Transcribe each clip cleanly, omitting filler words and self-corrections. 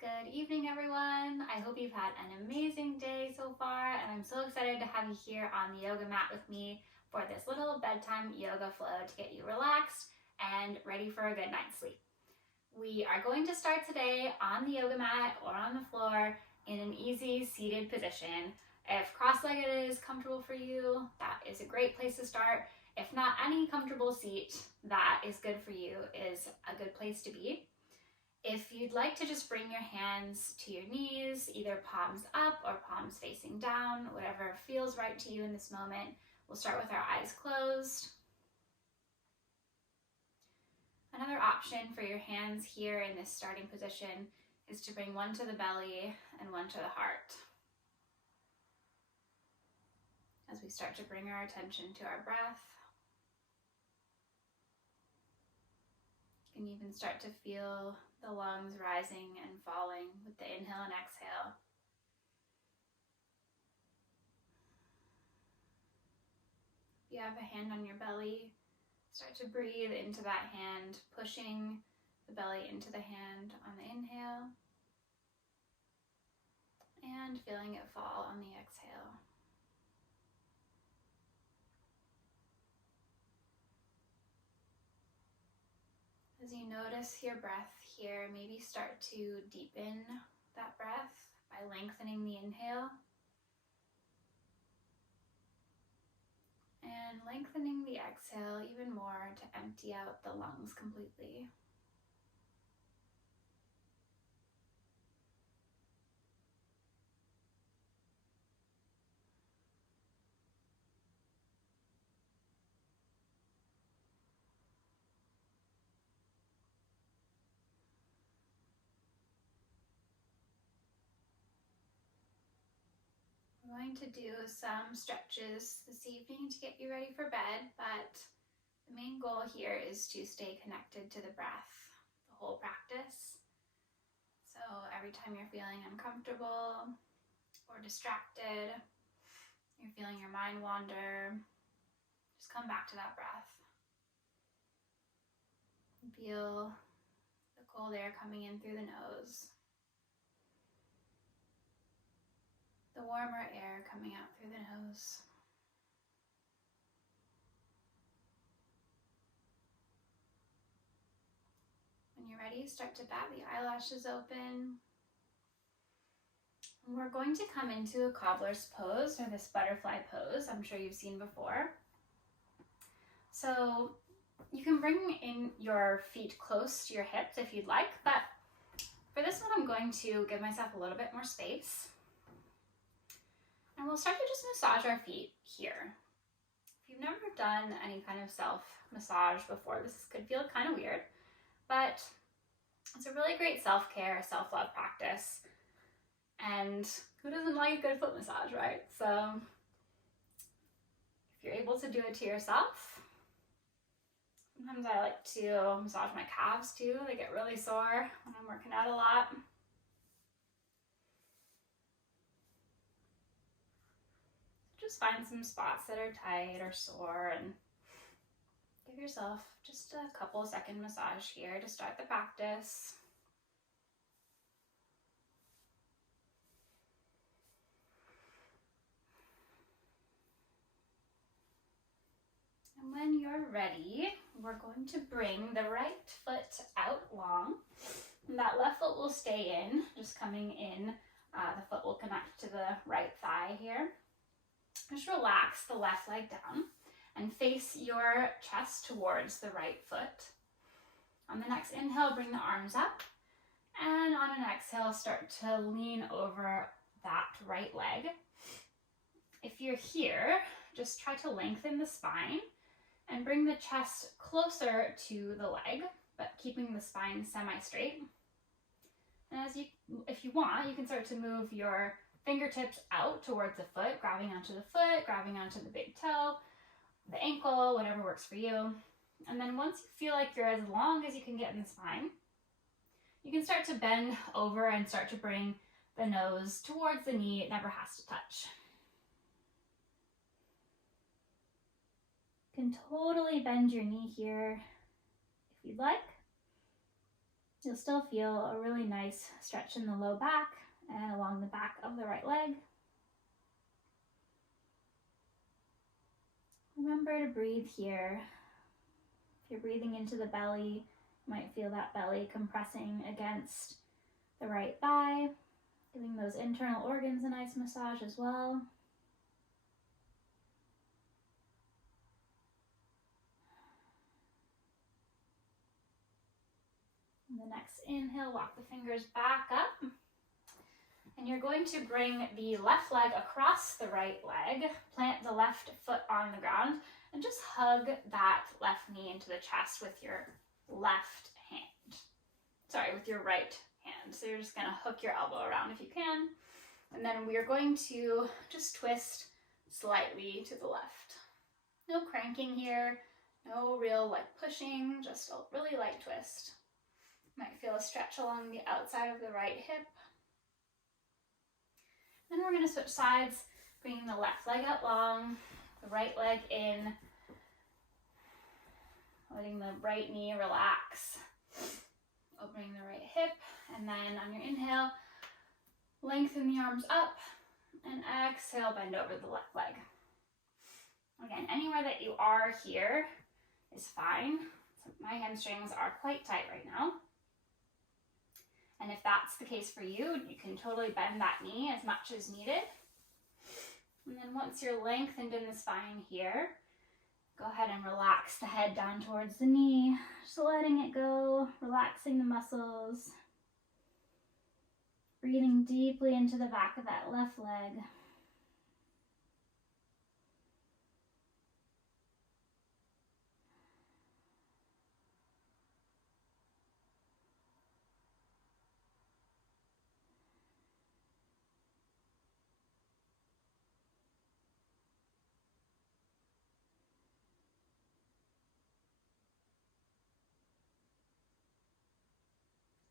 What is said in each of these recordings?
Good evening, everyone. I hope you've had an amazing day so far, and I'm so excited to have you here on the yoga mat with me for this little bedtime yoga flow to get you relaxed and ready for a good night's sleep. We are going to start today on the yoga mat or on the floor in an easy seated position. If cross-legged is comfortable for you, that is a great place to start. If not, any comfortable seat that is good for you is a good place to be. If you'd like to just bring your hands to your knees, either palms up or palms facing down, whatever feels right to you in this moment. We'll start with our eyes closed. Another option for your hands here in this starting position is to bring one to the belly and one to the heart. As we start to bring our attention to our breath, you can even start to feel the lungs rising and falling with the inhale and exhale. If you have a hand on your belly, start to breathe into that hand, pushing the belly into the hand on the inhale and feeling it fall on the exhale. As you notice your breath here, maybe start to deepen that breath by lengthening the inhale and lengthening the exhale even more to empty out the lungs completely. We're going to do some stretches this evening to get you ready for bed, but the main goal here is to stay connected to the breath the whole practice. So every time you're feeling uncomfortable or distracted, you're feeling your mind wander, just come back to that breath. Feel the cold air coming in through the nose, the warmer air coming out through the nose. When you're ready, start to bat the eyelashes open. And we're going to come into a cobbler's pose, or this butterfly pose I'm sure you've seen before. So you can bring in your feet close to your hips if you'd like, but for this one I'm going to give myself a little bit more space. And we'll start to just massage our feet here. If you've never done any kind of self-massage before, this could feel kind of weird, but it's a really great self-care, self-love practice. And who doesn't like a good foot massage, right? So if you're able to do it to yourself, sometimes I like to massage my calves too. They get really sore when I'm working out a lot. Just find some spots that are tight or sore and give yourself just a couple second massage here to start the practice. And when you're ready, we're going to bring the right foot out long. And that left foot will stay in, just coming in. The foot will connect to the right thigh here. Just relax the left leg down and face your chest towards the right foot. On the next inhale, bring the arms up. And on an exhale, start to lean over that right leg. If you're here, just try to lengthen the spine and bring the chest closer to the leg, but keeping the spine semi-straight. And if you want, you can start to move your fingertips out towards the foot, grabbing onto the foot, grabbing onto the big toe, the ankle, whatever works for you. And then once you feel like you're as long as you can get in the spine, you can start to bend over and start to bring the nose towards the knee. It never has to touch. You can totally bend your knee here if you'd like. You'll still feel a really nice stretch in the low back and along the back of the right leg. Remember to breathe here. If you're breathing into the belly, you might feel that belly compressing against the right thigh, giving those internal organs a nice massage as well. And the next inhale, walk the fingers back up. And you're going to bring the left leg across the right leg, plant the left foot on the ground, and just hug that left knee into the chest with your left hand. Sorry, with your right hand. So you're just gonna hook your elbow around if you can. And then we are going to just twist slightly to the left. No cranking here, no real pushing, just a really light twist. Might feel a stretch along the outside of the right hip. Then we're going to switch sides, bringing the left leg out long, the right leg in, letting the right knee relax, opening the right hip, and then on your inhale, lengthen the arms up, and exhale, bend over the left leg. Again, anywhere that you are here is fine. So my hamstrings are quite tight right now. And if that's the case for you, you can totally bend that knee as much as needed. And then once you're lengthened in the spine here, go ahead and relax the head down towards the knee, just letting it go, relaxing the muscles. Breathing deeply into the back of that left leg.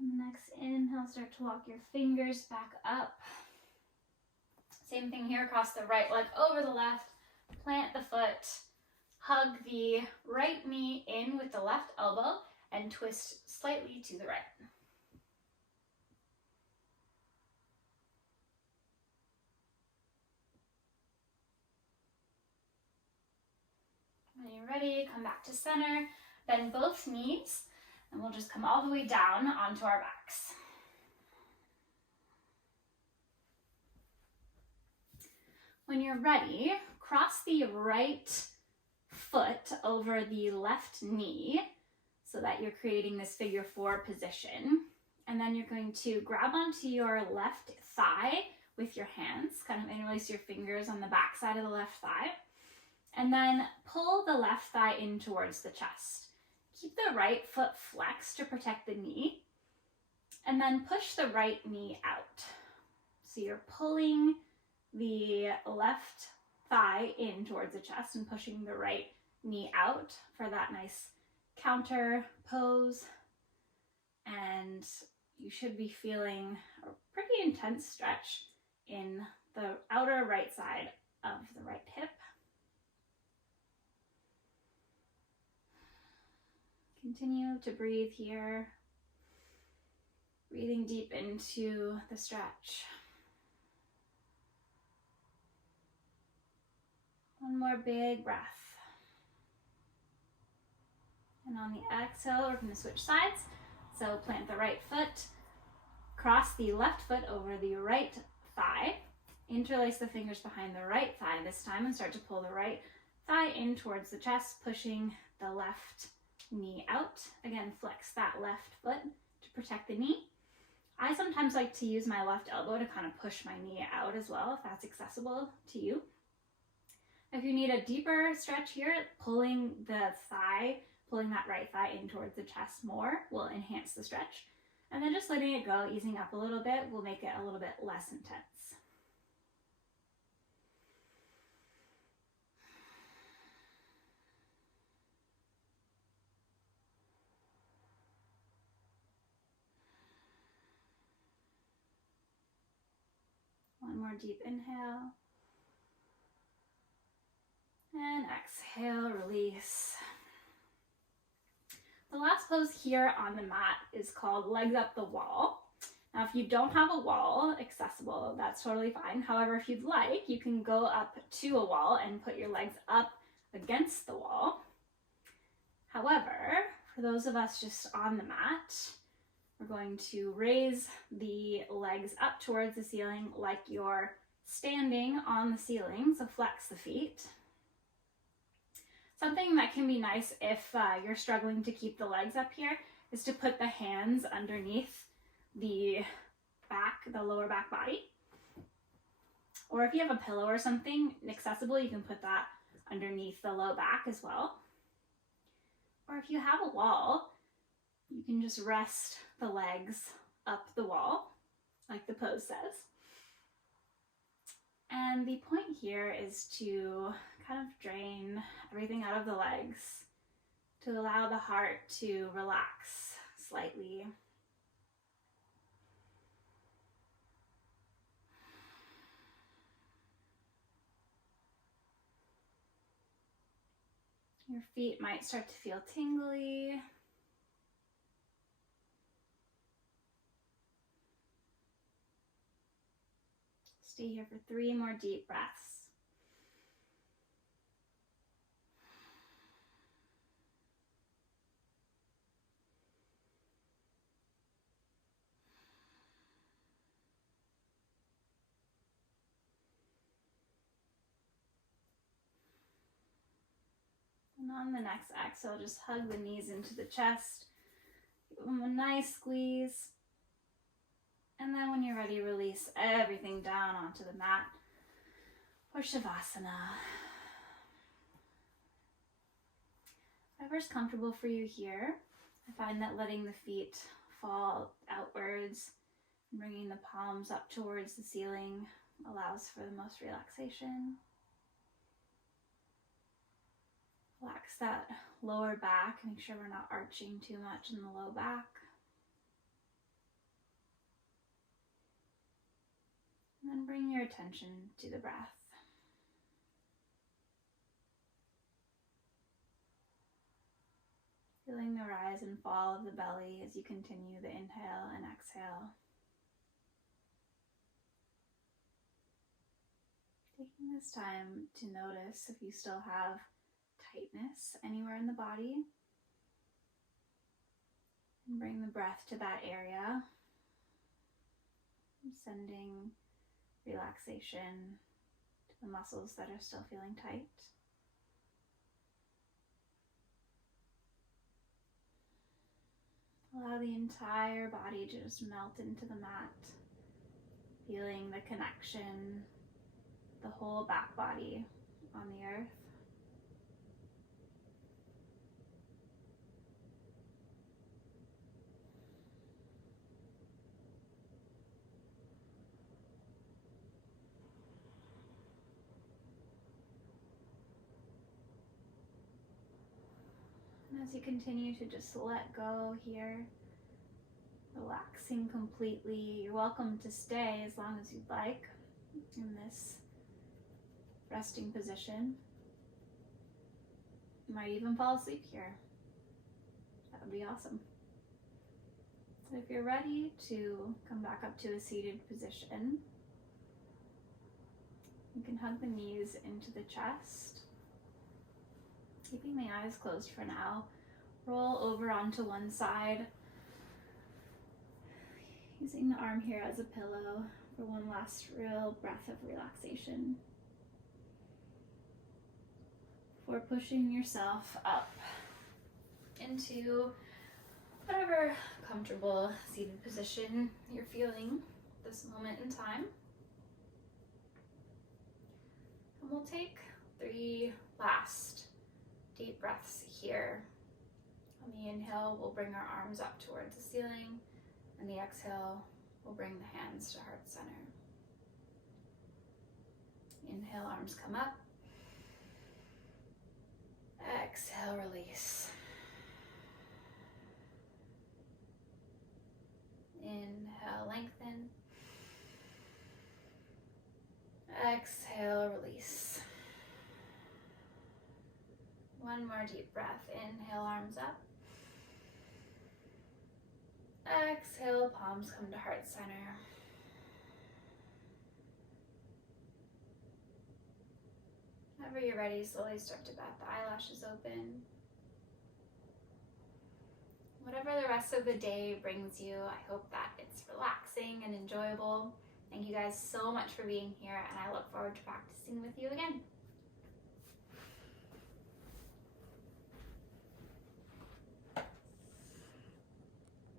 On the next inhale, start to walk your fingers back up. Same thing here, across the right leg over the left. Plant the foot, hug the right knee in with the left elbow, and twist slightly to the right. When you're ready, come back to center, bend both knees, and we'll just come all the way down onto our backs. When you're ready, cross the right foot over the left knee so that you're creating this figure four position. And then you're going to grab onto your left thigh with your hands, kind of interlace your fingers on the back side of the left thigh, and then pull the left thigh in towards the chest. Keep the right foot flexed to protect the knee, and then push the right knee out. So you're pulling the left thigh in towards the chest and pushing the right knee out for that nice counter pose. And you should be feeling a pretty intense stretch in the outer right side of the right hip. Continue to breathe here, breathing deep into the stretch. One more big breath. And on the exhale, we're going to switch sides. So plant the right foot, cross the left foot over the right thigh, interlace the fingers behind the right thigh this time, and start to pull the right thigh in towards the chest, pushing the left knee out. Again, flex that left foot to protect the knee. I sometimes like to use my left elbow to kind of push my knee out as well, if that's accessible to you. If you need a deeper stretch here, pulling that right thigh in towards the chest more will enhance the stretch. And then just letting it go, easing up a little bit, will make it a little bit less intense. One more deep inhale. And exhale, release. The last pose here on the mat is called legs up the wall. Now, if you don't have a wall accessible, that's totally fine. However, if you'd like, you can go up to a wall and put your legs up against the wall. However, for those of us just on the mat, we're going to raise the legs up towards the ceiling like you're standing on the ceiling, so flex the feet. Something that can be nice if you're struggling to keep the legs up here is to put the hands underneath the lower back body. Or if you have a pillow or something accessible, you can put that underneath the low back as well. Or if you have a wall, you can just rest the legs up the wall, like the pose says. And the point here is to kind of drain everything out of the legs to allow the heart to relax slightly. Your feet might start to feel tingly. Stay here for 3 more deep breaths. And on the next exhale, just hug the knees into the chest. Give them a nice squeeze. And then when you're ready, release everything down onto the mat for Shavasana. Whatever's comfortable for you here. I find that letting the feet fall outwards and bringing the palms up towards the ceiling allows for the most relaxation. Relax that lower back. Make sure we're not arching too much in the low back. And then bring your attention to the breath. Feeling the rise and fall of the belly as you continue the inhale and exhale. Taking this time to notice if you still have tightness anywhere in the body. And bring the breath to that area. Sending relaxation to the muscles that are still feeling tight. Allow the entire body to just melt into the mat, feeling the connection, the whole back body on the earth. And as you continue to just let go here, relaxing completely, you're welcome to stay as long as you'd like in this resting position. You might even fall asleep here. That would be awesome. So if you're ready to come back up to a seated position, you can hug the knees into the chest. Keeping the eyes closed for now. Roll over onto one side. Using the arm here as a pillow for one last real breath of relaxation. Before pushing yourself up into whatever comfortable seated position you're feeling this moment in time. And we'll take 3 last deep breaths here. On the inhale, we'll bring our arms up towards the ceiling, and the exhale, we'll bring the hands to heart center. Inhale, arms come up. Exhale, release. Inhale, lengthen. Exhale, release. One more deep breath. Inhale, arms up. Exhale, palms come to heart center. Whenever you're ready, slowly start to bat the eyelashes open. Whatever the rest of the day brings you, I hope that it's relaxing and enjoyable. Thank you guys so much for being here, and I look forward to practicing with you again.